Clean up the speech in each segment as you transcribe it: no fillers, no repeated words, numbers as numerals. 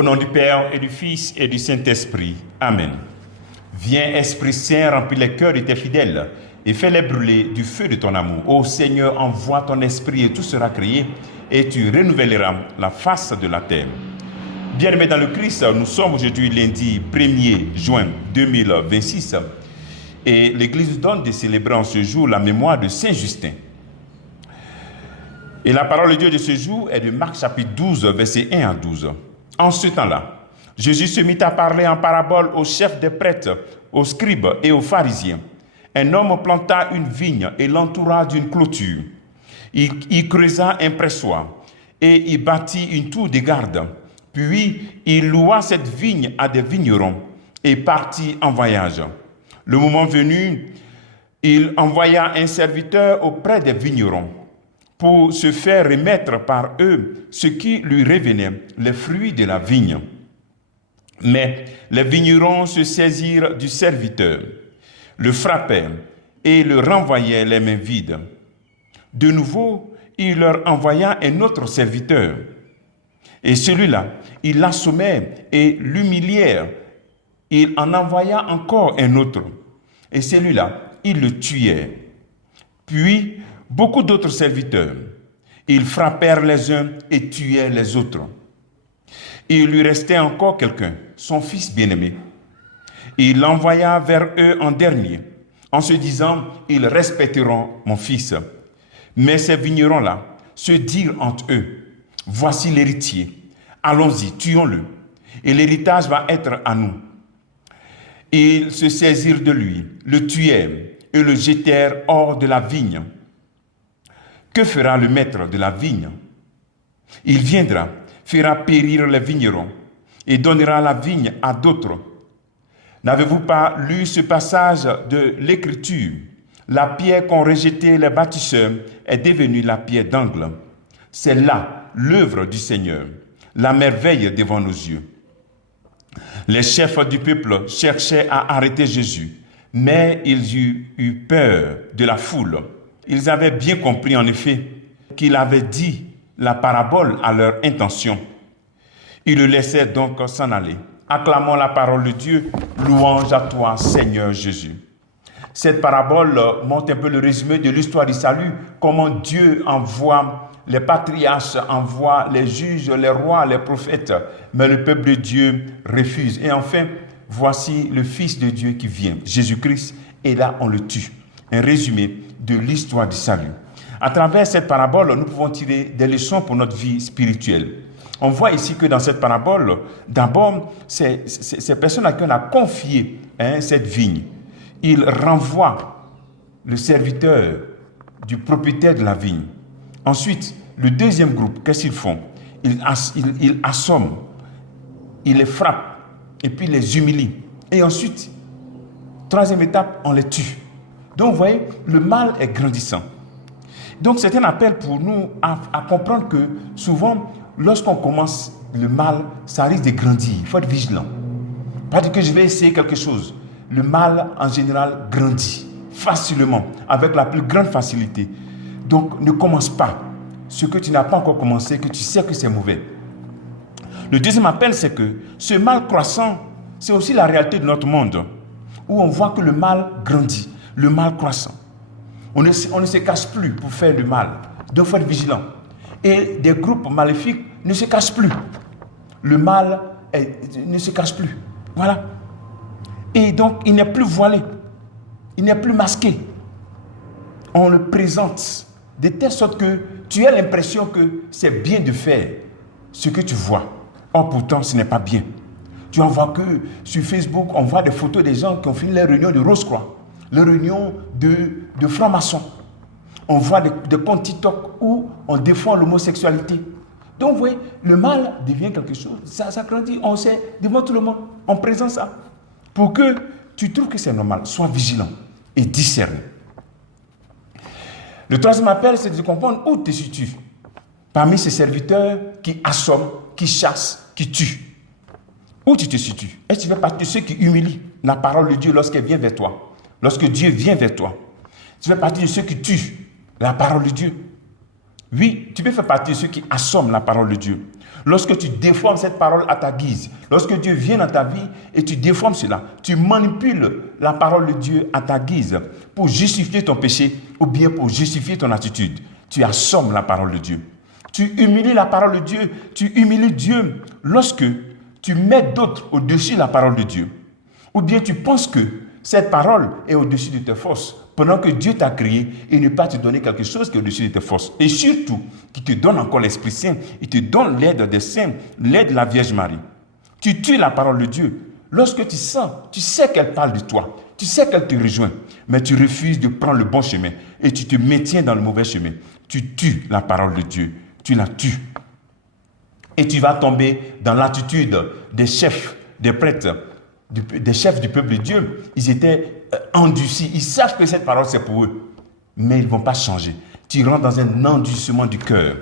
Au nom du Père et du Fils et du Saint-Esprit. Amen. Viens, Esprit Saint, remplis les cœurs de tes fidèles et fais-les brûler du feu de ton amour. Ô Seigneur, envoie ton Esprit et tout sera créé et tu renouvelleras la face de la terre. Bien-aimés dans le Christ, nous sommes aujourd'hui lundi 1er juin 2026 et l'Église nous donne de célébrer en ce jour la mémoire de Saint Justin. Et la parole de Dieu de ce jour est de Marc chapitre 12, versets 1 à 12. En ce temps-là, Jésus se mit à parler en parabole aux chefs des prêtres, aux scribes et aux pharisiens. Un homme planta une vigne et l'entoura d'une clôture. Il creusa un pressoir et y bâtit une tour de garde. Puis il loua cette vigne à des vignerons et partit en voyage. Le moment venu, il envoya un serviteur auprès des vignerons pour se faire remettre par eux ce qui lui revenait, les fruits de la vigne. Mais les vignerons se saisirent du serviteur, le frappèrent et le renvoyèrent les mains vides. De nouveau, il leur envoya un autre serviteur. Et celui-là, ils l'assommèrent et l'humilièrent. Il en envoya encore un autre. Et celui-là, ils le tuèrent. Puis, beaucoup d'autres serviteurs. Ils frappèrent les uns et tuèrent les autres. Il lui restait encore quelqu'un, son fils bien-aimé. Il l'envoya vers eux en dernier, en se disant, ils respecteront mon fils. Mais ces vignerons-là se dirent entre eux, voici l'héritier, allons-y, tuons-le, et l'héritage va être à nous. Ils se saisirent de lui, le tuèrent et le jetèrent hors de la vigne. Que fera le maître de la vigne? Il viendra, fera périr les vignerons et donnera la vigne à d'autres. N'avez-vous pas lu ce passage de l'Écriture? La pierre qu'ont rejetée les bâtisseurs est devenue la pierre d'angle. C'est là l'œuvre du Seigneur, la merveille devant nos yeux. Les chefs du peuple cherchaient à arrêter Jésus, mais ils eurent peur de la foule. Ils avaient bien compris en effet qu'il avait dit la parabole à leur intention. Ils le laissaient donc s'en aller. Acclamons la parole de Dieu, louange à toi Seigneur Jésus. Cette parabole montre un peu le résumé de l'histoire du salut, comment Dieu envoie les patriarches, envoie les juges, les rois, les prophètes, mais le peuple de Dieu refuse. Et enfin, voici le Fils de Dieu qui vient, Jésus-Christ, et là on le tue. Un résumé de l'histoire du salut. À travers cette parabole, nous pouvons tirer des leçons pour notre vie spirituelle. On voit ici que dans cette parabole, d'abord, ces personnes à qui on a confié cette vigne, ils renvoient le serviteur du propriétaire de la vigne. Ensuite, le deuxième groupe, qu'est-ce qu'ils font? Ils assomment, ils les frappent et puis les humilient. Et ensuite, troisième étape, on les tue. Donc, vous voyez, le mal est grandissant. Donc, c'est un appel pour nous à comprendre que souvent, lorsqu'on commence le mal, ça risque de grandir. Il faut être vigilant. Pas dire que je vais essayer quelque chose. Le mal, en général, grandit facilement, avec la plus grande facilité. Donc, ne commence pas ce que tu n'as pas encore commencé, que tu sais que c'est mauvais. Le deuxième appel, c'est que ce mal croissant, c'est aussi la réalité de notre monde, où on voit que le mal grandit, le mal croissant. On ne se cache plus pour faire le mal. Donc, il faut être vigilant. Et des groupes maléfiques ne se cachent plus. Le mal ne se cache plus. Voilà. Et donc, il n'est plus voilé. Il n'est plus masqué. On le présente de telle sorte que tu as l'impression que c'est bien de faire ce que tu vois. Or, pourtant, ce n'est pas bien. Tu en vois que sur Facebook, on voit des photos des gens qui ont fini les réunions de Rose-Croix, les réunions de francs-maçons. On voit des comptes TikTok où on défend l'homosexualité. Donc, vous voyez, le mal devient quelque chose. Ça grandit, on sait, devant tout le monde, on présente ça. Pour que tu trouves que c'est normal, sois vigilant et discerné. Le troisième appel, c'est de comprendre où te situes. Parmi ces serviteurs qui assomment, qui chassent, qui tuent. Où tu te situes? Est-ce que tu fais partie de ceux qui humilient la parole de Dieu lorsqu'elle vient vers toi? Lorsque Dieu vient vers toi. Tu fais partie de ceux qui tuent la parole de Dieu. Oui, tu peux faire partie de ceux qui assomment la parole de Dieu. Lorsque tu déformes cette parole à ta guise, lorsque Dieu vient dans ta vie et tu déformes cela, tu manipules la parole de Dieu à ta guise pour justifier ton péché ou bien pour justifier ton attitude. Tu assommes la parole de Dieu. Tu humilies la parole de Dieu. Tu humilies Dieu lorsque tu mets d'autres au-dessus de la parole de Dieu. Ou bien tu penses que cette parole est au-dessus de tes forces, pendant que Dieu t'a créé et ne pas te donner quelque chose qui est au-dessus de tes forces. Et surtout, qui te donne encore l'Esprit Saint, il te donne l'aide des saints, l'aide de la Vierge Marie. Tu tues la parole de Dieu. Lorsque tu sens, tu sais qu'elle parle de toi, tu sais qu'elle te rejoint, mais tu refuses de prendre le bon chemin et tu te maintiens dans le mauvais chemin. Tu tues la parole de Dieu, tu la tues. Et tu vas tomber dans l'attitude des chefs, des prêtres, des chefs du peuple de Dieu. Ils étaient endurcis, ils savent que cette parole c'est pour eux, mais ils ne vont pas changer. Tu rentres dans un endurcissement du cœur.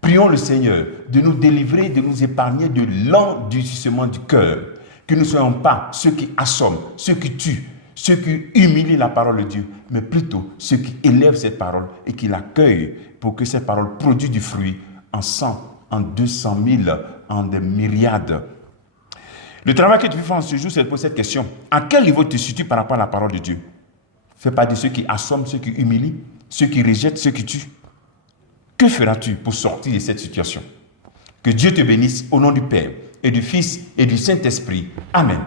Prions le Seigneur de nous délivrer, de nous épargner de l'endurcissement du cœur. Que nous ne soyons pas ceux qui assomment, ceux qui tuent, ceux qui humilient la parole de Dieu, mais plutôt ceux qui élèvent cette parole et qui l'accueillent pour que cette parole produise du fruit en 100, en 200 000, en des myriades. Le travail que tu veux faire en ce jour, c'est de poser cette question. À quel niveau tu te situes par rapport à la parole de Dieu? Fais pas de ceux qui assomment, ceux qui humilient, ceux qui rejettent, ceux qui tuent. Que feras-tu pour sortir de cette situation? Que Dieu te bénisse au nom du Père et du Fils et du Saint-Esprit. Amen.